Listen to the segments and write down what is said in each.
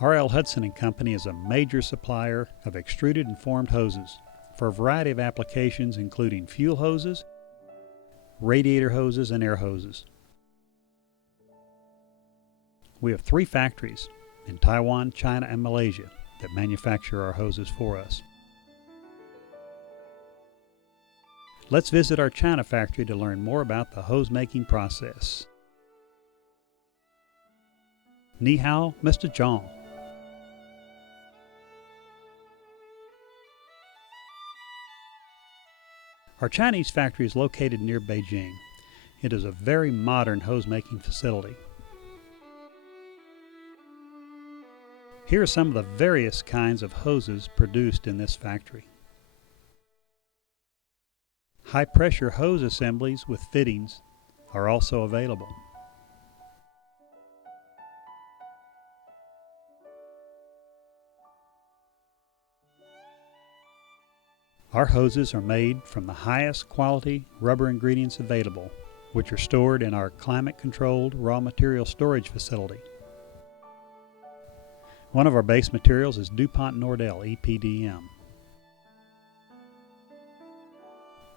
R.L. Hudson & Company is a major supplier of extruded and formed hoses for a variety of applications including fuel hoses, radiator hoses, and air hoses. We have 3 factories in Taiwan, China, and Malaysia that manufacture our hoses for us. Let's visit our China factory to learn more about the hose making process. Ni hao, Mr. Zhang. Our Chinese factory is located near Beijing. It is a very modern hose making facility. Here are some of the various kinds of hoses produced in this factory. High pressure hose assemblies with fittings are also available. Our hoses are made from the highest quality rubber ingredients available, which are stored in our climate-controlled raw material storage facility. One of our base materials is DuPont Nordel EPDM.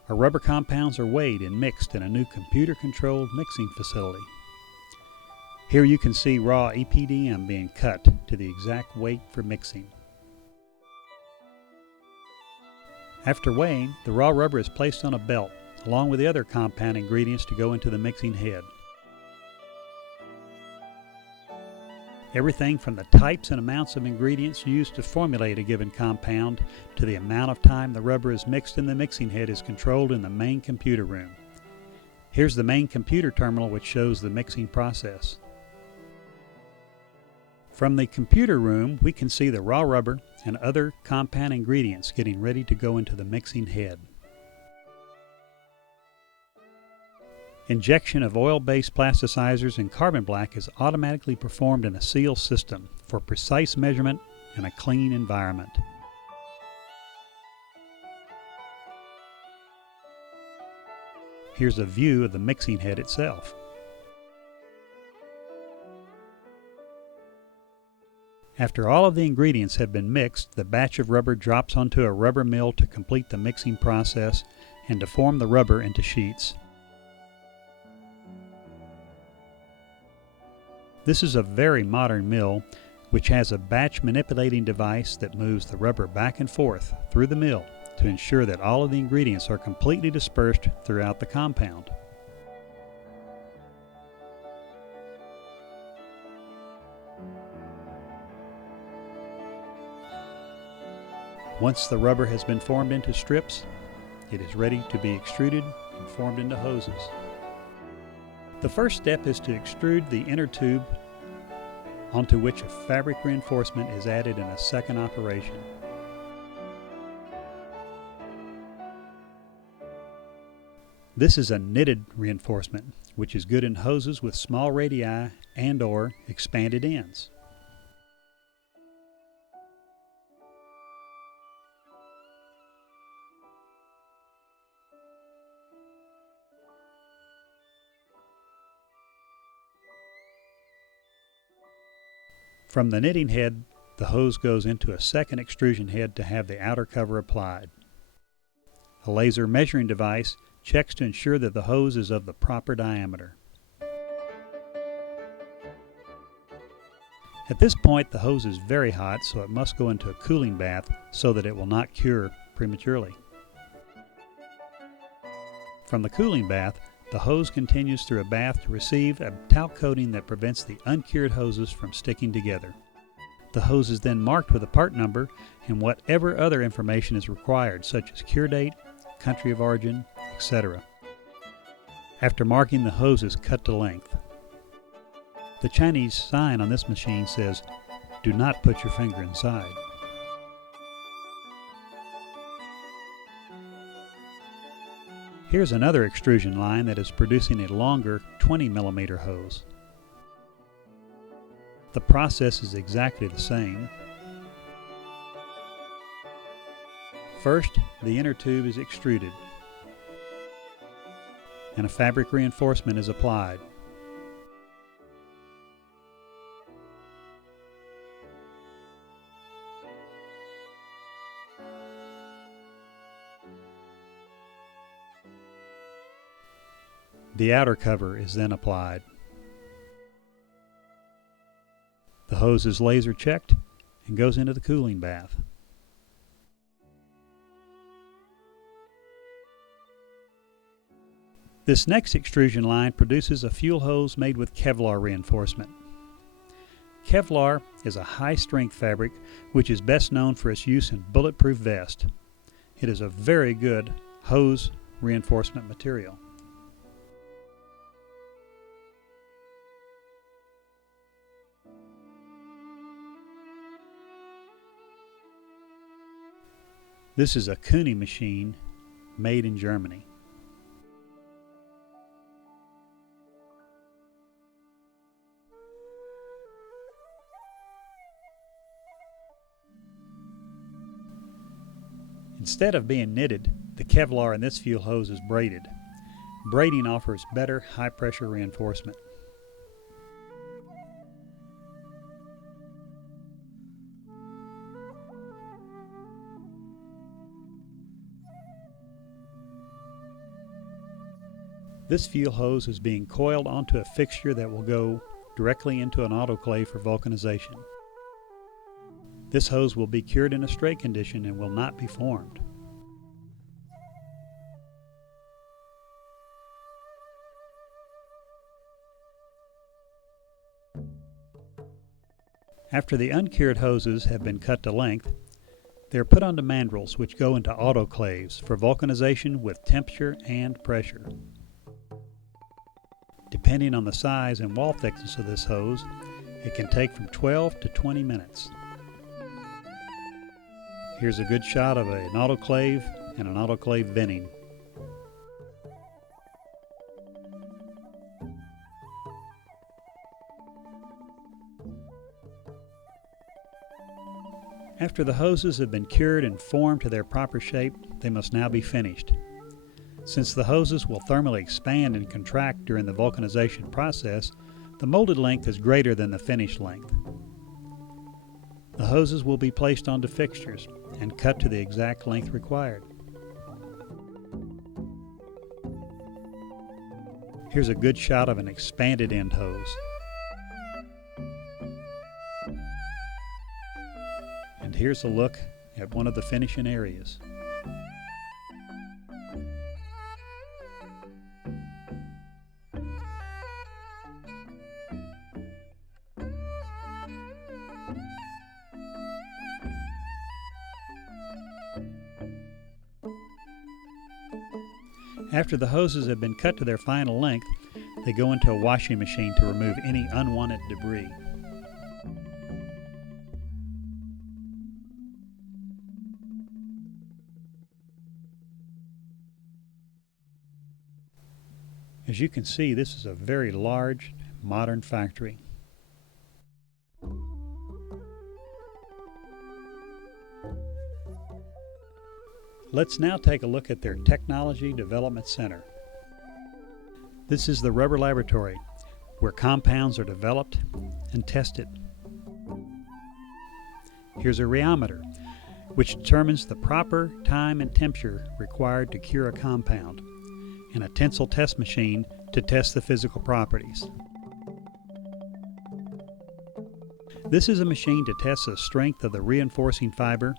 Our rubber compounds are weighed and mixed in a new computer-controlled mixing facility. Here you can see raw EPDM being cut to the exact weight for mixing. After weighing, the raw rubber is placed on a belt along with the other compound ingredients to go into the mixing head. Everything from the types and amounts of ingredients used to formulate a given compound to the amount of time the rubber is mixed in the mixing head is controlled in the main computer room. Here's the main computer terminal which shows the mixing process. From the computer room, we can see the raw rubber and other compound ingredients getting ready to go into the mixing head. Injection of oil-based plasticizers and carbon black is automatically performed in a seal system for precise measurement in a clean environment. Here's a view of the mixing head itself. After all of the ingredients have been mixed, the batch of rubber drops onto a rubber mill to complete the mixing process and to form the rubber into sheets. This is a very modern mill which has a batch manipulating device that moves the rubber back and forth through the mill to ensure that all of the ingredients are completely dispersed throughout the compound. Once the rubber has been formed into strips, it is ready to be extruded and formed into hoses. The first step is to extrude the inner tube onto which a fabric reinforcement is added in a second operation. This is a knitted reinforcement, which is good in hoses with small radii and/or expanded ends. From the knitting head, the hose goes into a second extrusion head to have the outer cover applied. A laser measuring device checks to ensure that the hose is of the proper diameter. At this point, the hose is very hot, so it must go into a cooling bath so that it will not cure prematurely. From the cooling bath, the hose continues through a bath to receive a talc coating that prevents the uncured hoses from sticking together. The hose is then marked with a part number and whatever other information is required, such as cure date, country of origin, etc. After marking, the hose is cut to length. The Chinese sign on this machine says, "Do not put your finger inside." Here's another extrusion line that is producing a longer 20mm hose. The process is exactly the same. First, the inner tube is extruded and a fabric reinforcement is applied. The outer cover is then applied. The hose is laser checked and goes into the cooling bath. This next extrusion line produces a fuel hose made with Kevlar reinforcement. Kevlar is a high-strength fabric which is best known for its use in bulletproof vests. It is a very good hose reinforcement material. This is a Kuni machine made in Germany. Instead of being knitted, the Kevlar in this fuel hose is braided. Braiding offers better high-pressure reinforcement. This fuel hose is being coiled onto a fixture that will go directly into an autoclave for vulcanization. This hose will be cured in a straight condition and will not be formed. After the uncured hoses have been cut to length, they are put onto mandrels which go into autoclaves for vulcanization with temperature and pressure. Depending on the size and wall thickness of this hose, it can take from 12 to 20 minutes. Here's a good shot of an autoclave and an autoclave venting. After the hoses have been cured and formed to their proper shape, they must now be finished. Since the hoses will thermally expand and contract during the vulcanization process, the molded length is greater than the finished length. The hoses will be placed onto fixtures and cut to the exact length required. Here's a good shot of an expanded end hose. And here's a look at one of the finishing areas. After the hoses have been cut to their final length, they go into a washing machine to remove any unwanted debris. As you can see, this is a very large, modern factory. Let's now take a look at their Technology Development Center. This is the rubber laboratory where compounds are developed and tested. Here's a rheometer, which determines the proper time and temperature required to cure a compound, and a tensile test machine to test the physical properties. This is a machine to test the strength of the reinforcing fiber,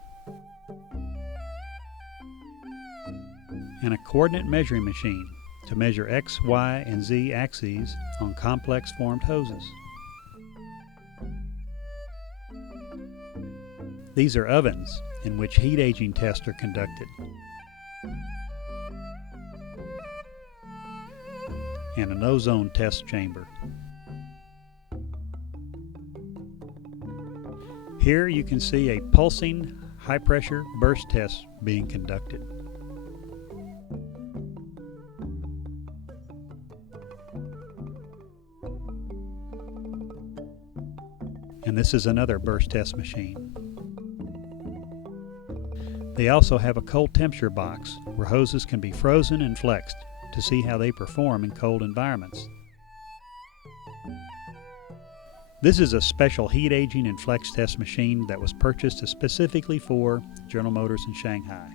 and a coordinate measuring machine to measure X, Y, and Z axes on complex formed hoses. These are ovens in which heat aging tests are conducted, and an ozone test chamber. Here you can see a pulsing high-pressure burst test being conducted. And this is another burst test machine. They also have a cold temperature box where hoses can be frozen and flexed to see how they perform in cold environments. This is a special heat aging and flex test machine that was purchased specifically for General Motors in Shanghai.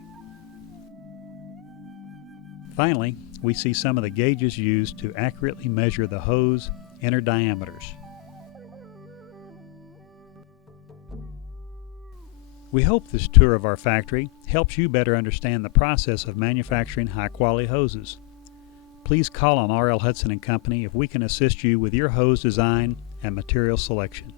Finally, we see some of the gauges used to accurately measure the hose inner diameters. We hope this tour of our factory helps you better understand the process of manufacturing high-quality hoses. Please call on R.L. Hudson & Company if we can assist you with your hose design and material selection.